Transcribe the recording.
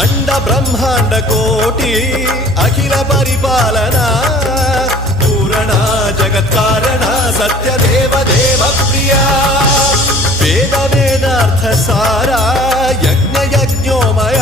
అండ బ్రహ్మాండ కోటి అఖిల పరిపాలన పూరణ జగత్కారణ సత్యదేవ దేవ ప్రియా వేద వేదార్థ సారా యజ్ఞ యజ్ఞోమయ